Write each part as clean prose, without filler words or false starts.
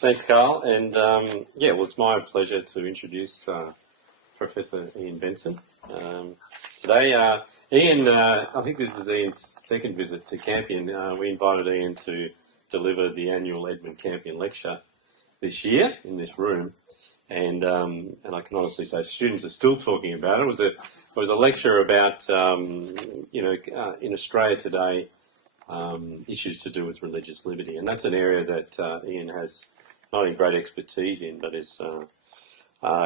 Thanks, Carl. And yeah, well, it's my pleasure to introduce Professor Iain Benson today. Iain, I think this is Iain's second visit to Campion. We invited Iain to deliver the annual Edmund Campion lecture this year in this room, and I can honestly say students are still talking about it. It was a lecture about in Australia today, issues to do with religious liberty, and that's an area that Iain has not only great expertise in, but is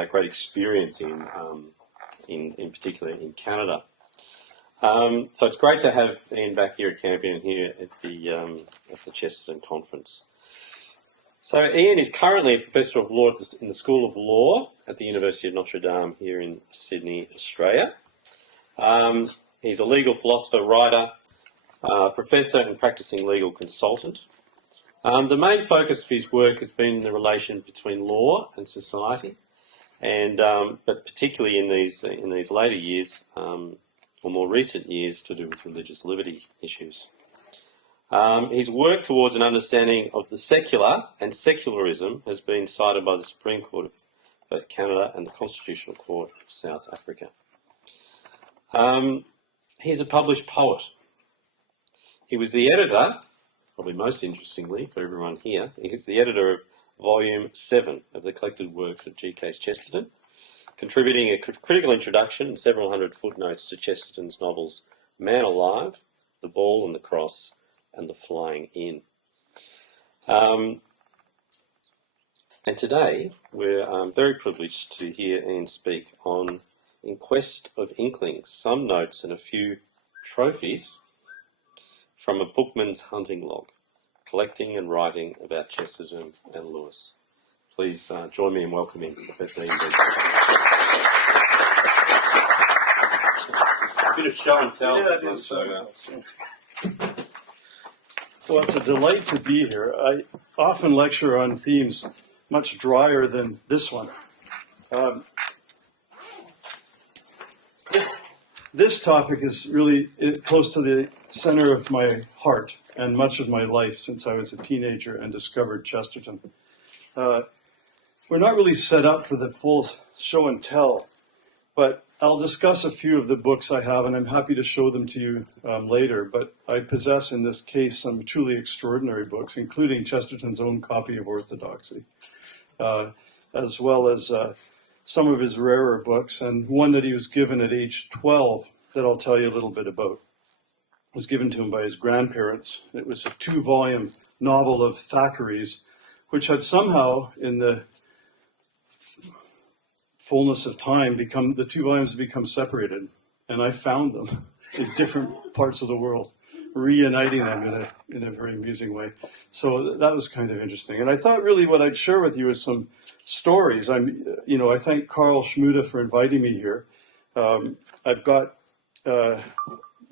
great experience in particular in Canada. So it's great to have Iain back here at Campion here at the Chesterton Conference. So Iain is currently a Professor of Law in the School of Law at the University of Notre Dame here in Sydney, Australia. He's a legal philosopher, writer, professor and practicing legal consultant. The main focus of his work has been the relation between law and society, and but particularly in these later years, or more recent years, to do with religious liberty issues. His work towards an understanding of the secular and secularism has been cited by the Supreme Court of both Canada and the Constitutional Court of South Africa. He's a published poet. He was the editor, probably most interestingly for everyone here, he's the editor of Volume 7 of the collected works of G.K. Chesterton, contributing a critical introduction and several hundred footnotes to Chesterton's novels Man Alive, The Ball and the Cross, and The Flying Inn. And today we're very privileged to hear Iain speak on In Quest of Inklings, some notes and a few trophies from a bookman's hunting log, collecting and writing about Chesterton and Lewis. Please join me in welcoming Professor Iain Benson. A bit of show and tell this one. So, well, it's a delight to be here. I often lecture on themes much drier than this one. This topic is really close to the center of my heart and much of my life since I was a teenager and discovered Chesterton. We're not really set up for the full show and tell, but I'll discuss a few of the books I have, and I'm happy to show them to you later. But I possess in this case some truly extraordinary books, including Chesterton's own copy of Orthodoxy, as well as some of his rarer books, and one that he was given at age 12 that I'll tell you a little bit about. It was given to him by his grandparents. It was a 2-volume novel of Thackeray's, which had somehow, in the fullness of time, the 2 volumes had become separated, and I found them in different parts of the world, reuniting them in a very amusing way. So that was kind of interesting. And I thought really what I'd share with you is some stories. I thank Carl Schmuda for inviting me here. I've got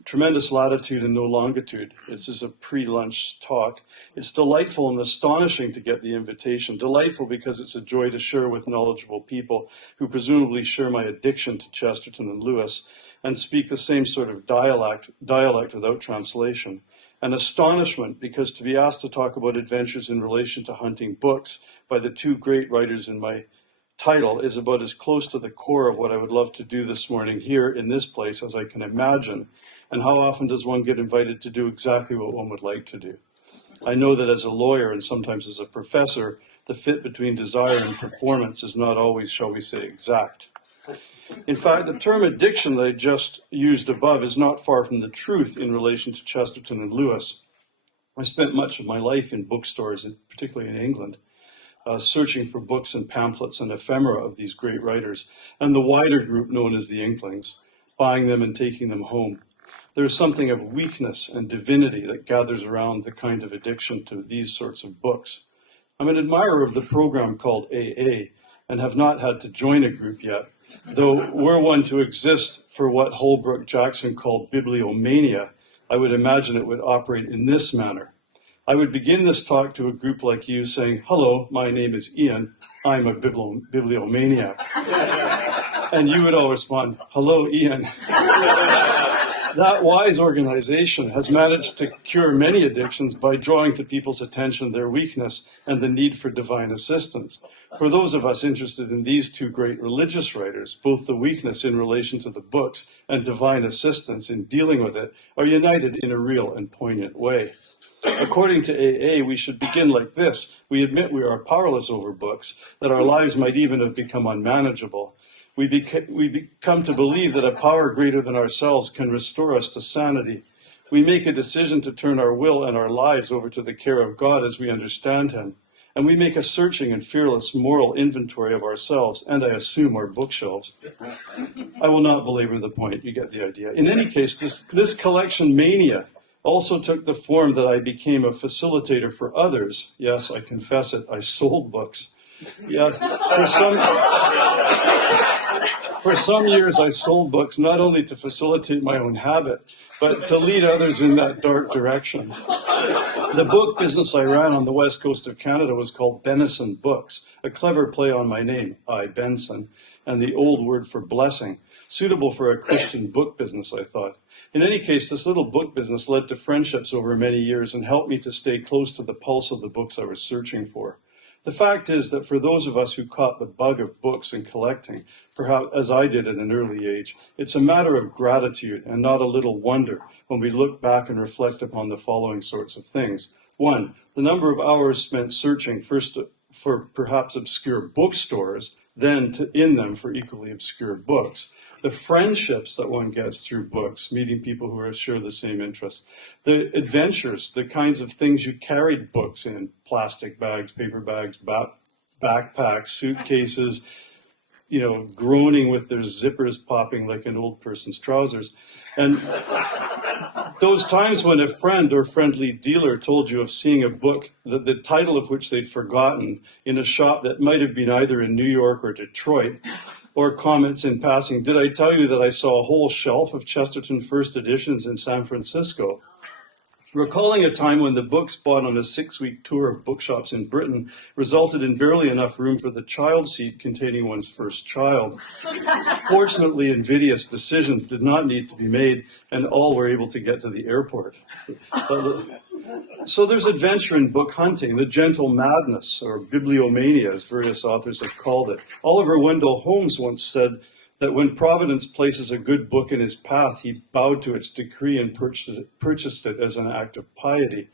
tremendous latitude and no longitude. This is a pre-lunch talk. It's delightful and astonishing to get the invitation. Delightful because it's a joy to share with knowledgeable people who presumably share my addiction to Chesterton and Lewis and speak the same sort of dialect without translation. And astonishment because to be asked to talk about adventures in relation to hunting books by the 2 great writers in my title is about as close to the core of what I would love to do this morning here in this place as I can imagine. And how often does one get invited to do exactly what one would like to do? I know that as a lawyer and sometimes as a professor, the fit between desire and performance is not always, shall we say, exact. In fact, the term addiction that I just used above is not far from the truth in relation to Chesterton and Lewis. I spent much of my life in bookstores, particularly in England, searching for books and pamphlets and ephemera of these great writers, and the wider group known as the Inklings, buying them and taking them home. There is something of weakness and divinity that gathers around the kind of addiction to these sorts of books. I'm an admirer of the program called AA and have not had to join a group yet, though were one to exist for what Holbrook Jackson called bibliomania, I would imagine it would operate in this manner. I would begin this talk to a group like you saying, hello, my name is Iain, I'm a bibliomaniac. And you would all respond, hello, Iain. That wise organization has managed to cure many addictions by drawing to people's attention their weakness and the need for divine assistance. For those of us interested in these two great religious writers, both the weakness in relation to the books and divine assistance in dealing with it are united in a real and poignant way. According to AA, we should begin like this. We admit we are powerless over books, that our lives might even have become unmanageable. We become to believe that a power greater than ourselves can restore us to sanity. We make a decision to turn our will and our lives over to the care of God as we understand Him. And we make a searching and fearless moral inventory of ourselves, and I assume our bookshelves. I will not belabor the point, you get the idea. In any case, this collection mania also took the form that I became a facilitator for others. Yes, I confess it, I sold books. Yes, for some years I sold books not only to facilitate my own habit, but to lead others in that dark direction. The book business I ran on the west coast of Canada was called Benson Books, a clever play on my name, Iain Benson, and the old word for blessing, suitable for a Christian book business, I thought. In any case, this little book business led to friendships over many years and helped me to stay close to the pulse of the books I was searching for. The fact is that for those of us who caught the bug of books and collecting, perhaps as I did at an early age, it's a matter of gratitude and not a little wonder when we look back and reflect upon the following sorts of things. 1, the number of hours spent searching first for perhaps obscure bookstores, then in them for equally obscure books. The friendships that one gets through books, meeting people who share the same interests. The adventures, the kinds of things you carried books in, plastic bags, paper bags, backpacks, suitcases, groaning with their zippers popping like an old person's trousers. And those times when a friend or friendly dealer told you of seeing a book, the title of which they'd forgotten, in a shop that might have been either in New York or Detroit, or comments in passing, did I tell you that I saw a whole shelf of Chesterton first editions in San Francisco? Recalling a time when the books bought on a 6-week tour of bookshops in Britain resulted in barely enough room for the child seat containing one's first child. Fortunately, invidious decisions did not need to be made, and all were able to get to the airport. So there's adventure in book hunting, the gentle madness, or bibliomania, as various authors have called it. Oliver Wendell Holmes once said that when Providence places a good book in his path, he bowed to its decree and purchased it as an act of piety.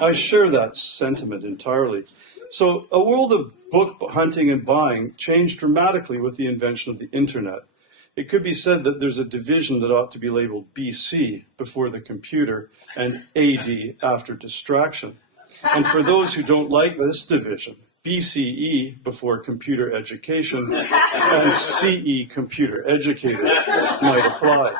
I share that sentiment entirely. So a world of book hunting and buying changed dramatically with the invention of the internet. It could be said that there's a division that ought to be labeled BC, before the computer, and AD, after distraction. And for those who don't like this division, BCE, before computer education, and CE, computer educated, might apply.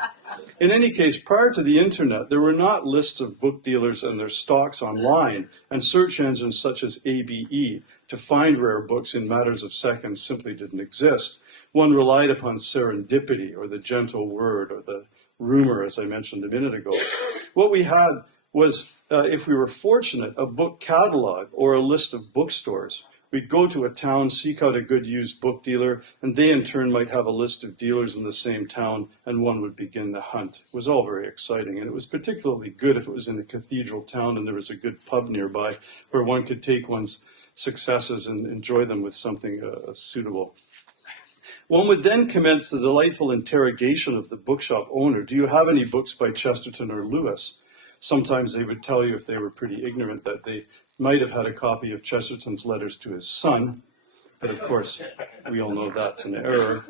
In any case, prior to the internet, there were not lists of book dealers and their stocks online, and search engines such as ABE to find rare books in matters of seconds simply didn't exist. One relied upon serendipity, or the gentle word, or the rumor, as I mentioned a minute ago. What we had was, if we were fortunate, a book catalog or a list of bookstores. We'd go to a town, seek out a good used book dealer, and they in turn might have a list of dealers in the same town, and one would begin the hunt. It was all very exciting, and it was particularly good if it was in a cathedral town and there was a good pub nearby where one could take one's successes and enjoy them with something suitable. One would then commence the delightful interrogation of the bookshop owner. Do you have any books by Chesterton or Lewis? Sometimes they would tell you, if they were pretty ignorant, that they might have had a copy of Chesterton's letters to his son, but of course, we all know that's an error.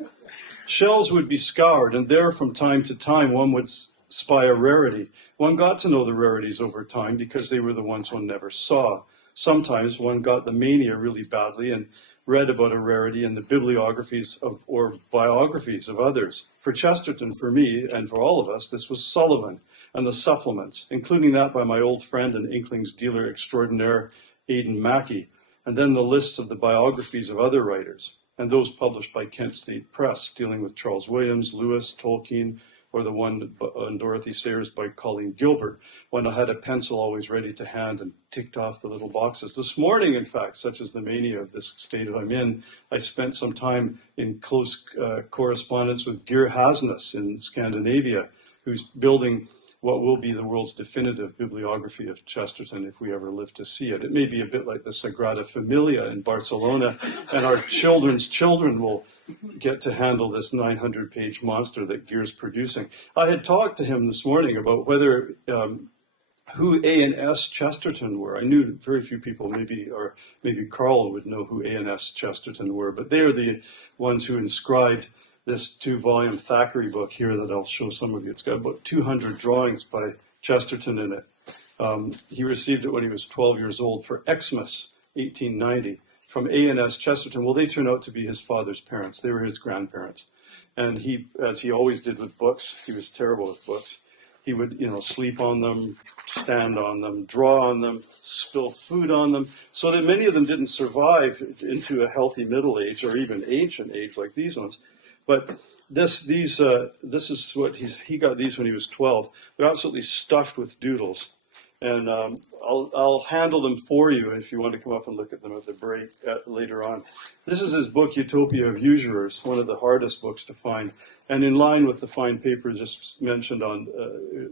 Shelves would be scoured, and there from time to time one would spy a rarity. One got to know the rarities over time because they were the ones one never saw. Sometimes one got the mania really badly and read about a rarity in the bibliographies or biographies of others. For Chesterton, for me, and for all of us, this was Sullivan and the supplements, including that by my old friend and Inklings dealer extraordinaire, Aidan Mackey, and then the lists of the biographies of other writers, and those published by Kent State Press, dealing with Charles Williams, Lewis, Tolkien, or the one on Dorothy Sayers by Colleen Gilbert, when I had a pencil always ready to hand and ticked off the little boxes. This morning, in fact, such as the mania of this state that I'm in, I spent some time in close correspondence with Geir Hasnes in Scandinavia, who's building what will be the world's definitive bibliography of Chesterton if we ever live to see it. It may be a bit like the Sagrada Familia in Barcelona, and our children's children will get to handle this 900-page monster that Gear's producing. I had talked to him this morning about whether who A and S Chesterton were. I knew very few people, maybe Carl would know who A and S Chesterton were, but they are the ones who inscribed this 2-volume Thackeray book here that I'll show some of you. It's got about 200 drawings by Chesterton in it. He received it when he was 12 years old for Xmas, 1890, from A and S Chesterton. Well, they turned out to be his father's parents. They were his grandparents. And he, as he always did with books, he was terrible with books. He would, sleep on them, stand on them, draw on them, spill food on them, so that many of them didn't survive into a healthy middle age or even ancient age like these ones. But this is what he got these when he was 12. They're absolutely stuffed with doodles, and I'll handle them for you if you want to come up and look at them at the break later on. This is his book Utopia of Usurers, one of the hardest books to find. And in line with the fine paper just mentioned on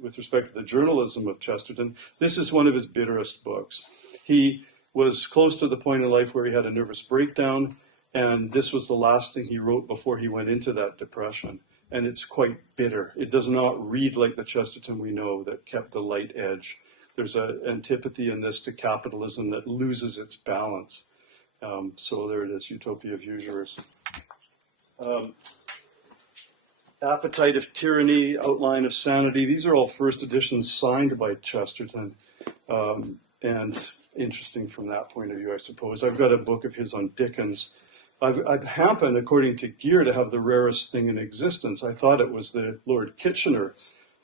with respect to the journalism of Chesterton, this is one of his bitterest books. He was close to the point in life where he had a nervous breakdown, and this was the last thing he wrote before he went into that depression. And it's quite bitter. It does not read like the Chesterton we know that kept the light edge. There's an antipathy in this to capitalism that loses its balance. So there it is, Utopia of Usurers. Appetite of Tyranny, Outline of Sanity. These are all first editions signed by Chesterton. And interesting from that point of view, I suppose. I've got a book of his on Dickens. I've happened, according to Gear, to have the rarest thing in existence. I thought it was the Lord Kitchener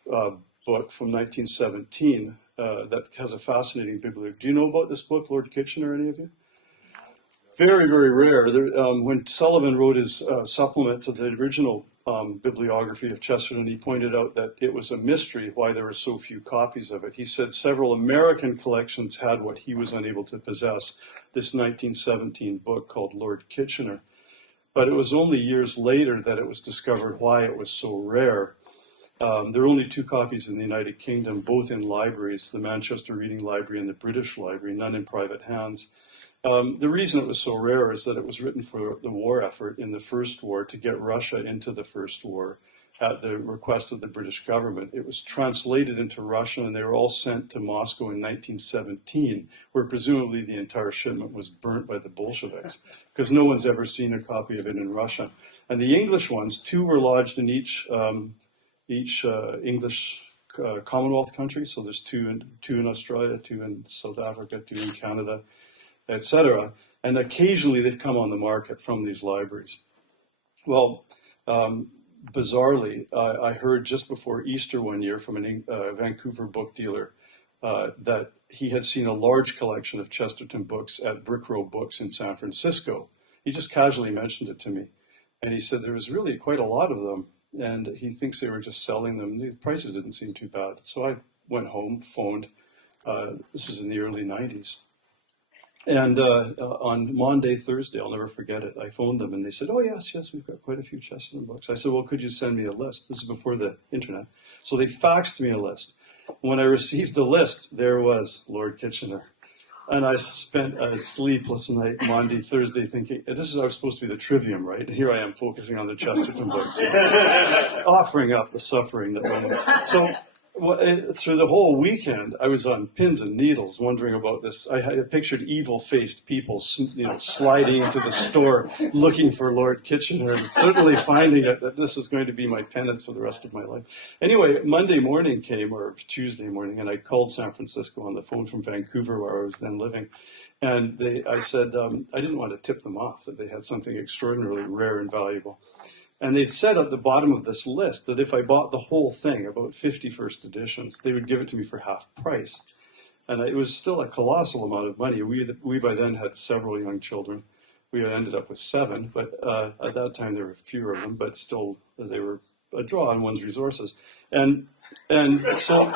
book from 1917 that has a fascinating bibliography. Do you know about this book, Lord Kitchener, any of you? Very, very rare. When Sullivan wrote his supplement to the original bibliography of Chesterton, he pointed out that it was a mystery why there were so few copies of it. He said several American collections had what he was unable to possess, this 1917 book called Lord Kitchener. But it was only years later that it was discovered why it was so rare. There are only 2 copies in the United Kingdom, both in libraries, the Manchester Reading Library and the British Library, none in private hands. The reason it was so rare is that it was written for the war effort in the First War to get Russia into the First War at the request of the British government. It was translated into Russian, and they were all sent to Moscow in 1917, where presumably the entire shipment was burnt by the Bolsheviks, because no one's ever seen a copy of it in Russian. And the English ones, 2 were lodged in each English Commonwealth country. So there's two in Australia, 2 in South Africa, 2 in Canada, etc. And occasionally they've come on the market from these libraries. Well, bizarrely, I heard just before Easter one year from a Vancouver book dealer that he had seen a large collection of Chesterton books at Brick Row Books in San Francisco. He just casually mentioned it to me. And he said there was really quite a lot of them, and he thinks they were just selling them. The prices didn't seem too bad. So I went home, phoned. This was in the early 90s. And on Monday, Thursday, I'll never forget it, I phoned them and they said, oh, yes, we've got quite a few Chesterton books. I said, well, could you send me a list? This is before the internet. So they faxed me a list. When I received the list, there was Lord Kitchener. And I spent a sleepless night, Monday, Thursday, thinking, this is I was supposed to be the trivium, right? And here I am focusing on the Chesterton books, offering up the suffering that went on. So through the whole weekend, I was on pins and needles wondering about this. I pictured evil-faced people, sliding into the store looking for Lord Kitchener and certainly finding it that this was going to be my penance for the rest of my life. Anyway, Monday morning came, or Tuesday morning, and I called San Francisco on the phone from Vancouver, where I was then living. And I said I didn't want to tip them off, that they had something extraordinarily rare and valuable. And they'd said at the bottom of this list that if I bought the whole thing, about 50 first editions, they would give it to me for half price. And it was still a colossal amount of money. We by then had several young children. We had ended up with 7, but at that time there were fewer of them, but still they were a draw on one's resources. And so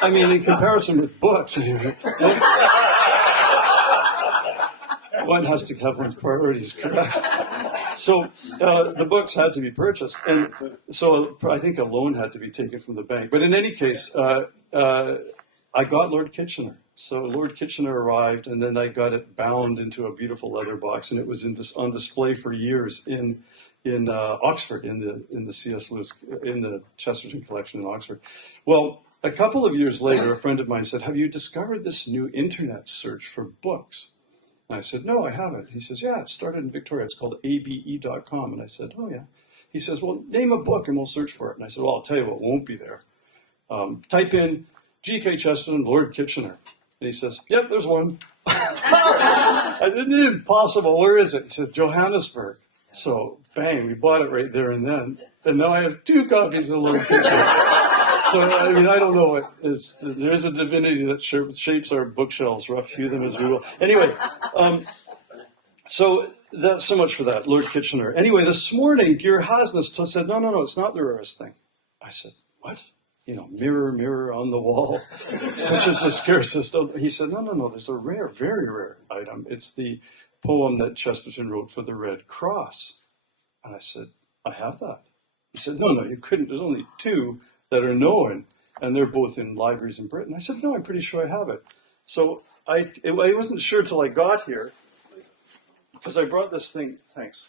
one, in comparison with books, one has to have one's priorities correct. So the books had to be purchased, and so I think a loan had to be taken from the bank. But in any case, I got Lord Kitchener. So Lord Kitchener arrived, and then I got it bound into a beautiful leather box, and it was on display for years in Oxford, in the C.S. Lewis, in the Chesterton collection in Oxford. Well, a couple of years later, a friend of mine said, "Have you discovered this new internet search for books?" And I said, "No, I haven't." He says, "Yeah, it started in Victoria. It's called abe.com." And I said, "Oh, yeah." He says, "Well, name a book and we'll search for it." And I said, "Well, I'll tell you what won't be there. Type in G.K. Chesterton, Lord Kitchener." And he says, "Yep, there's one." I said, "Impossible. Where is it?" He said, "Johannesburg." So, bang, we bought it right there and then. And now I have 2 copies of Lord Kitchener. So, I mean, I don't know what there's a divinity that shapes our bookshelves, rough hew them as we will. Anyway, so that's so much for that, Lord Kitchener. Anyway, this morning, Gear Hasnes said, no, it's not the rarest thing. I said, "What?" Mirror, mirror on the wall, which is the scarcest. He said, no, there's a rare, very rare item. It's the poem that Chesterton wrote for the Red Cross. And I said, "I have that." He said, no, you couldn't. There's only 2 that are known, and they're both in libraries in Britain. I said, "No, I'm pretty sure I have it." So I wasn't sure till I got here, because I brought this thing, thanks,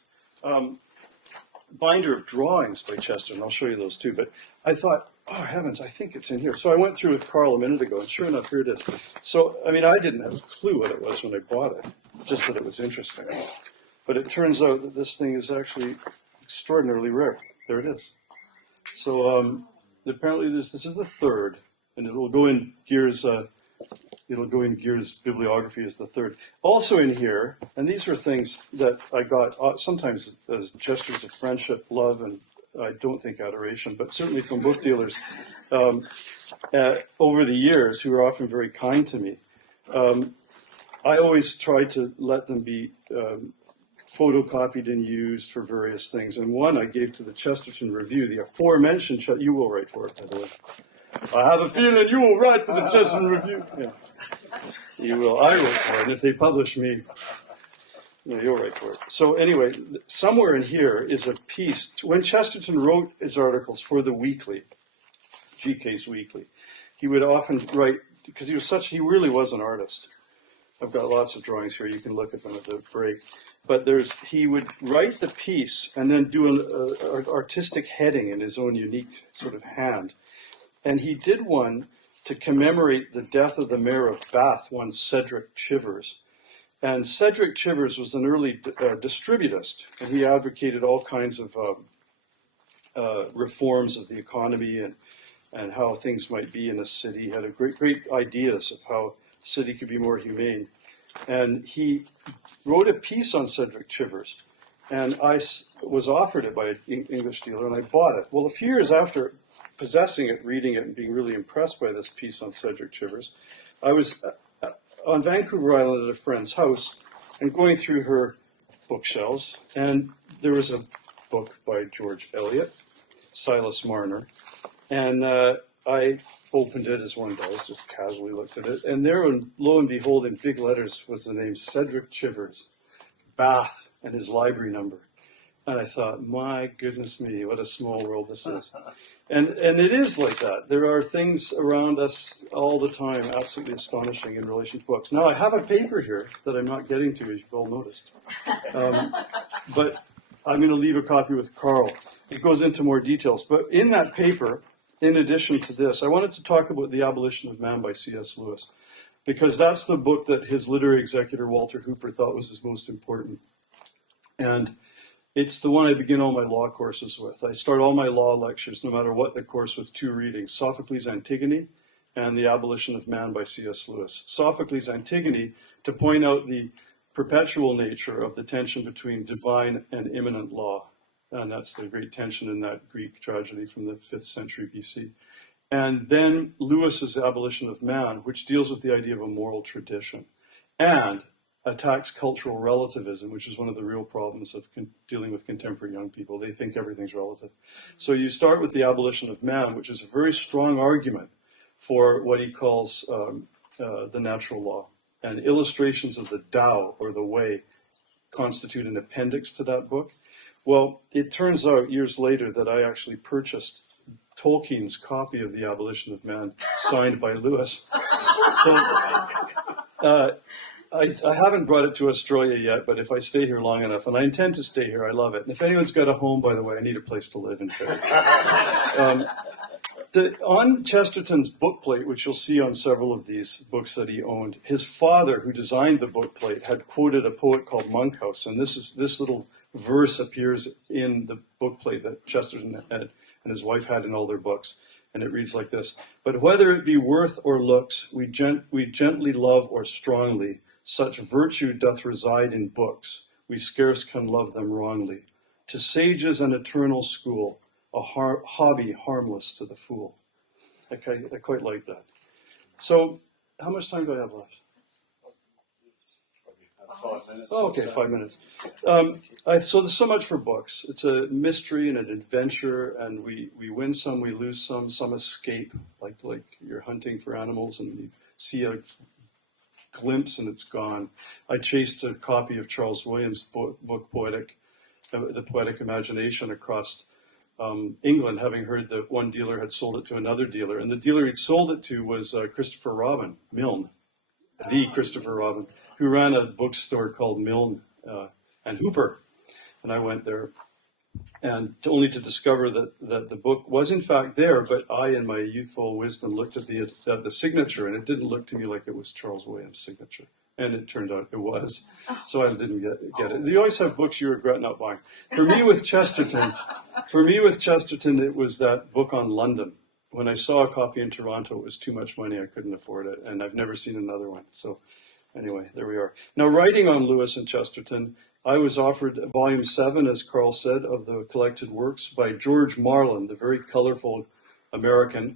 binder of drawings by Chesterton. I'll show you those too. But I thought, oh heavens, I think it's in here. So I went through with Carl a minute ago, and sure enough, here it is. So, I mean, I didn't have a clue what it was when I bought it, just that it was interesting. But it turns out that this thing is actually extraordinarily rare. There it is. So apparently this is the 3rd, and it'll go in Gear's bibliography as the 3rd. Also in here, and these are things that I got sometimes as gestures of friendship, love, and I don't think adoration, but certainly from book dealers over the years, who are often very kind to me. I always try to let them be photocopied and used for various things. And one I gave to the Chesterton Review, the aforementioned, you will write for it, by the way. I have a feeling you will write for the Chesterton Review. Yeah. You will. I wrote for it. And if they publish me, you'll write for it. So anyway, somewhere in here is a piece. When Chesterton wrote his articles for the Weekly, GK's Weekly, he would often write, because he really was an artist. I've got lots of drawings here. You can look at them at the break. But he would write the piece and then do an artistic heading in his own unique sort of hand. And he did one to commemorate the death of the mayor of Bath, one Cedric Chivers. And Cedric Chivers was an early distributist, and he advocated all kinds of reforms of the economy and how things might be in a city. He had great ideas of how a city could be more humane. And he wrote a piece on Cedric Chivers, and I was offered it by an English dealer, and I bought it. Well, a few years after possessing it, reading it, and being really impressed by this piece on Cedric Chivers, I was on Vancouver Island at a friend's house and going through her bookshelves, and there was a book by George Eliot, Silas Marner, and I opened it as one does, just casually looked at it, and there, lo and behold, in big letters was the name Cedric Chivers, Bath, and his library number. And I thought, my goodness me, what a small world this is. And it is like that. There are things around us all the time, absolutely astonishing in relation to books. Now, I have a paper here that I'm not getting to, as you've all noticed. But I'm going to leave a copy with Carl. It goes into more details. But in that paper, in addition to this, I wanted to talk about The Abolition of Man by C.S. Lewis, because that's the book that his literary executor, Walter Hooper, thought was his most important. And it's the one I begin all my law courses with. I start all my law lectures, no matter what the course, with 2 readings, Sophocles' Antigone and The Abolition of Man by C.S. Lewis. Sophocles' Antigone, to point out the perpetual nature of the tension between divine and immanent law. And that's the great tension in that Greek tragedy from the 5th century BC. And then Lewis's Abolition of Man, which deals with the idea of a moral tradition and attacks cultural relativism, which is one of the real problems of dealing with contemporary young people. They think everything's relative. So you start with The Abolition of Man, which is a very strong argument for what he calls the natural law. And illustrations of the Tao, or the way, constitute an appendix to that book. Well, it turns out years later that I actually purchased Tolkien's copy of The Abolition of Man, signed by Lewis. So I haven't brought it to Australia yet, but if I stay here long enough, and I intend to stay here, I love it. And if anyone's got a home, by the way, I need a place to live in Fairview. On Chesterton's bookplate, which you'll see on several of these books that he owned, his father, who designed the bookplate, had quoted a poet called Monkhouse, and this little verse appears in the bookplate that Chesterton had and his wife had in all their books, and it reads like this: "But whether it be worth or looks, we gently love or strongly, such virtue doth reside in books, we scarce can love them wrongly. To sages an eternal school, a hobby harmless to the fool." I quite like that. So, how much time do I have left? 5 minutes. Oh, okay, 5 minutes. So there's so much for books. It's a mystery and an adventure, and we win some, we lose some escape, like you're hunting for animals and you see a glimpse and it's gone. I chased a copy of Charles Williams' book The Poetic Imagination, across England, having heard that one dealer had sold it to another dealer, and the dealer he'd sold it to was Christopher Robin, Milne, the Christopher Robin, who ran a bookstore called Milne and Hooper. And I went there, and only to discover that the book was in fact there, but I, in my youthful wisdom, looked at the signature, and it didn't look to me like it was Charles Williams' signature. And it turned out it was. So I didn't get it. You always have books you regret not buying. For me with Chesterton, it was that book on London. When I saw a copy in Toronto, it was too much money. I couldn't afford it, and I've never seen another one. So anyway, there we are. Now, writing on Lewis and Chesterton, I was offered volume 7, as Carl said, of the collected works by George Marlin, the very colorful American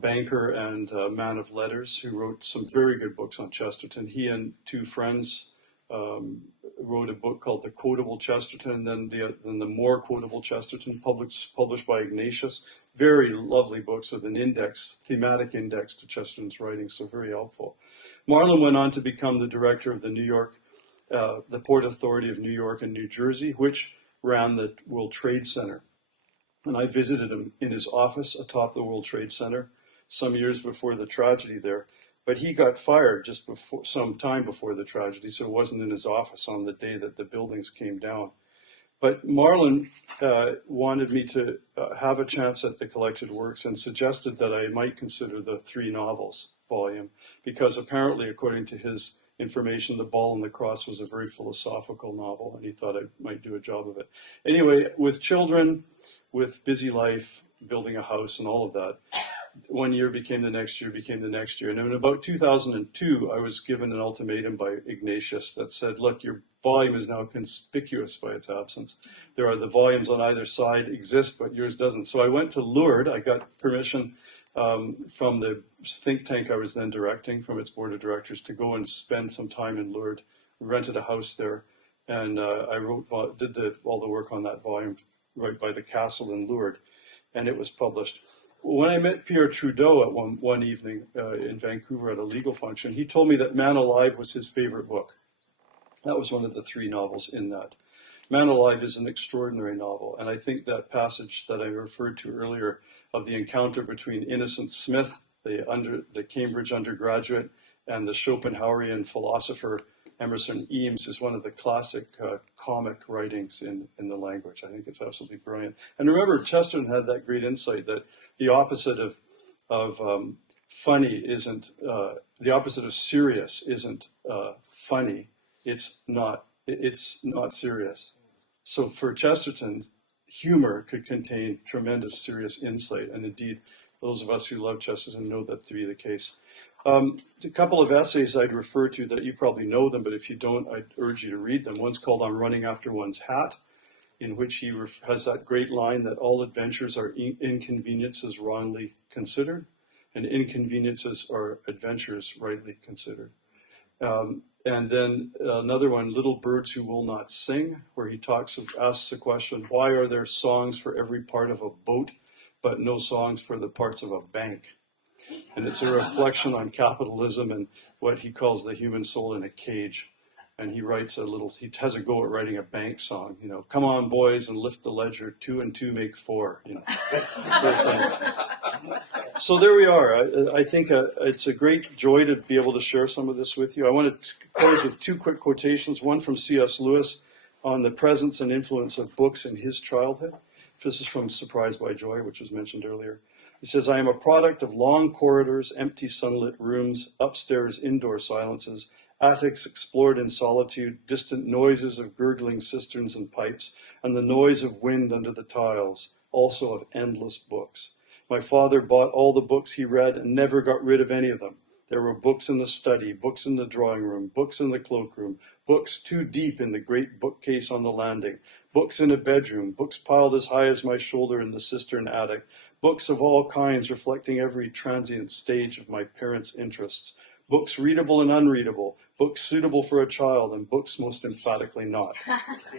banker and man of letters, who wrote some very good books on Chesterton. He and two friends wrote a book called The Quotable Chesterton, and then the More Quotable Chesterton, published by Ignatius. Very lovely books with an thematic index to Chesterton's writings, so very helpful. Marlin went on to become the director of the Port Authority of New York and New Jersey, which ran the World Trade Center. And I visited him in his office atop the World Trade Center some years before the tragedy there. But he got fired some time before the tragedy, so it wasn't in his office on the day that the buildings came down. But Marlin wanted me to have a chance at the collected works and suggested that I might consider the 3 novels volume, because apparently, according to his information, The Ball and the Cross was a very philosophical novel, and he thought I might do a job of it. Anyway, with children, with busy life, building a house and all of that, one year became the next year, And in about 2002, I was given an ultimatum by Ignatius that said, look, your volume is now conspicuous by its absence. There are the volumes on either side exist, but yours doesn't. So I went to Lourdes. I got permission from the think tank I was then directing, from its board of directors, to go and spend some time in Lourdes. We rented a house there, and I did all the work on that volume right by the castle in Lourdes, and it was published. When I met Pierre Trudeau at one evening in Vancouver at a legal function, he told me that Man Alive was his favorite book. That was one of the 3 novels in that. Man Alive is an extraordinary novel, and I think that passage that I referred to earlier of the encounter between Innocent Smith, the Cambridge undergraduate, and the Schopenhauerian philosopher Emerson Eames, is one of the classic comic writings in the language. I think it's absolutely brilliant. And remember, Chesterton had that great insight that the opposite of funny isn't, the opposite of serious isn't funny. It's not serious. So for Chesterton, humor could contain tremendous serious insight, and indeed, those of us who love Chesterton know that to be the case. A couple of essays I'd refer to that you probably know them, but if you don't, I'd urge you to read them. One's called On Running After One's Hat, in which he has that great line that all adventures are inconveniences wrongly considered, and inconveniences are adventures rightly considered. And then another one, Little Birds Who Will Not Sing, where he asks the question, why are there songs for every part of a boat, but no songs for the parts of a bank? And it's a reflection on capitalism and what he calls the human soul in a cage. and he has a go at writing a bank song, come on boys and lift the ledger, 2 and 2 make 4, So there we are. I think it's a great joy to be able to share some of this with you. I want to close with 2 quick quotations, one from C.S. Lewis on the presence and influence of books in his childhood. This is from Surprised by Joy, which was mentioned earlier. He says, I am a product of long corridors, empty sunlit rooms, upstairs indoor silences, attics explored in solitude, distant noises of gurgling cisterns and pipes, and the noise of wind under the tiles, also of endless books. My father bought all the books he read and never got rid of any of them. There were books in the study, books in the drawing room, books in the cloakroom, books too deep in the great bookcase on the landing, books in a bedroom, books piled as high as my shoulder in the cistern attic, books of all kinds reflecting every transient stage of my parents' interests, books readable and unreadable, books suitable for a child, and books most emphatically not.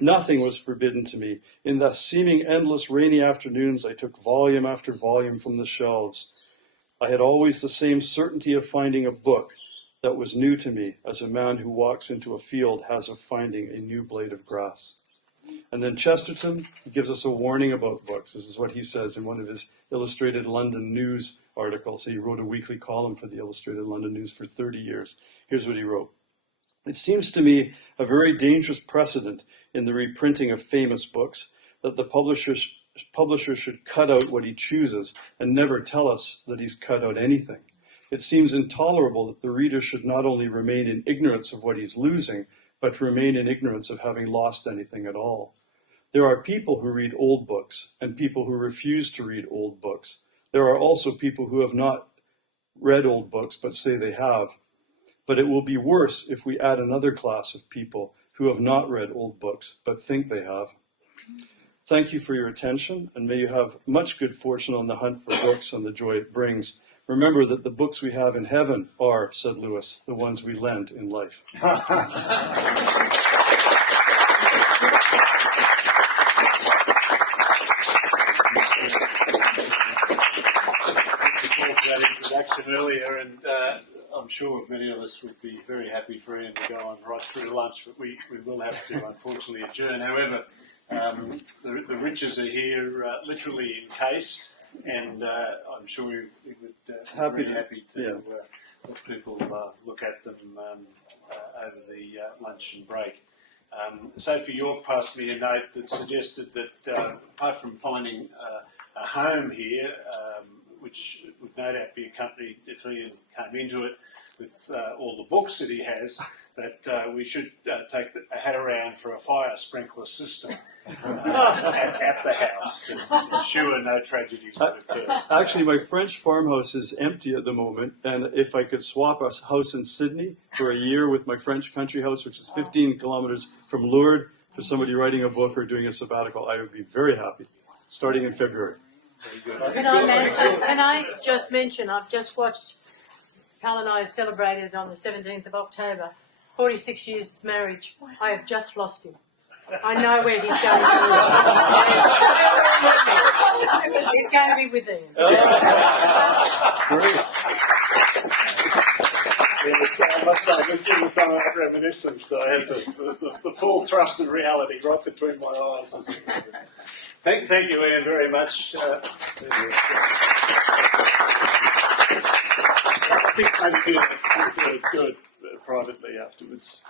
Nothing was forbidden to me. In the seeming endless rainy afternoons, I took volume after volume from the shelves. I had always the same certainty of finding a book that was new to me, as a man who walks into a field has of finding a new blade of grass. And then Chesterton gives us a warning about books. This is what he says in one of his Illustrated London News articles. He wrote a weekly column for the Illustrated London News for 30 years. Here's what he wrote. It seems to me a very dangerous precedent in the reprinting of famous books that the publisher should cut out what he chooses and never tell us that he's cut out anything. It seems intolerable that the reader should not only remain in ignorance of what he's losing, but remain in ignorance of having lost anything at all. There are people who read old books and people who refuse to read old books. There are also people who have not read old books but say they have. But it will be worse if we add another class of people who have not read old books but think they have. Thank you for your attention, and may you have much good fortune on the hunt for books and the joy it brings. Remember that the books we have in heaven are, said Lewis, the ones we lend in life. That introduction earlier, and I'm sure many of us would be very happy for Ian to go on right through lunch, but we will have to unfortunately adjourn. However, the riches are here literally encased, and I'm sure we would be very happy to let people look at them over the lunch and break. Sophie York passed me a note that suggested that apart from finding a home here, which would no doubt be accompanied, if Ian came into it, with all the books that he has, that we should take a hat around for a fire sprinkler system at the house to ensure no tragedies would occur. Actually, my French farmhouse is empty at the moment, and if I could swap a house in Sydney for a year with my French country house, which is 15 kilometers from Lourdes, for somebody writing a book or doing a sabbatical, I would be very happy, starting in February. Can I just mention, I've just watched, Pal and I celebrated on the 17th of October, 46 years marriage. I have just lost him. I know where he's going to live. He's going to be with Ian. Yes, I must say, this is some reminiscence. I had the full thrust of reality right between my eyes. Thank you, Ian, very much. I think maybe we'll do it privately afterwards.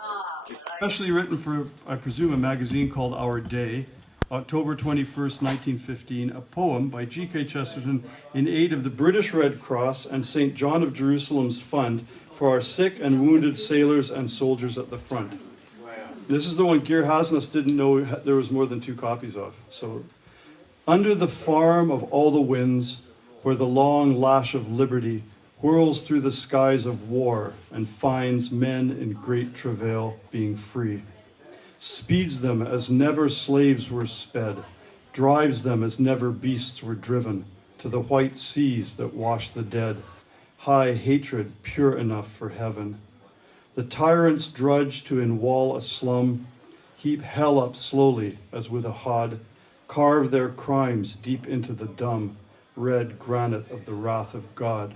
Especially written for, I presume, a magazine called Our Day, October 21st, 1915, a poem by G.K. Chesterton in aid of the British Red Cross and St. John of Jerusalem's Fund for our sick and wounded sailors and soldiers at the front. Wow. This is the one Geir Hasnes didn't know there was more than 2 copies of. So, under the farm of all the winds, where the long lash of liberty whirls through the skies of war and finds men in great travail being free, speeds them as never slaves were sped, drives them as never beasts were driven, to the white seas that wash the dead, high hatred pure enough for heaven. The tyrants drudge to enwall a slum, heap hell up slowly as with a hod, carve their crimes deep into the dumb, red granite of the wrath of God.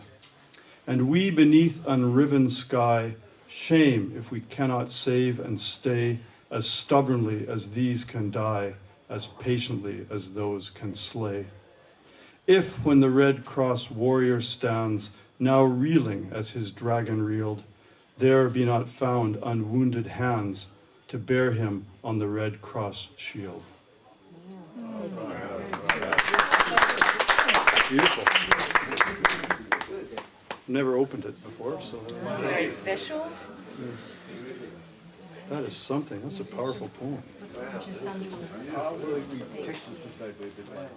And we beneath unriven sky Shame if we cannot save and stay as stubbornly as these can die, as patiently as those can slay. If, when the Red Cross warrior stands, now reeling as his dragon reeled, there be not found unwounded hands to bear him on the Red Cross shield. Beautiful. Never opened it before, so Very special. that is something. That's a powerful poem. Put your son to it. Texas to say we're a bit loud.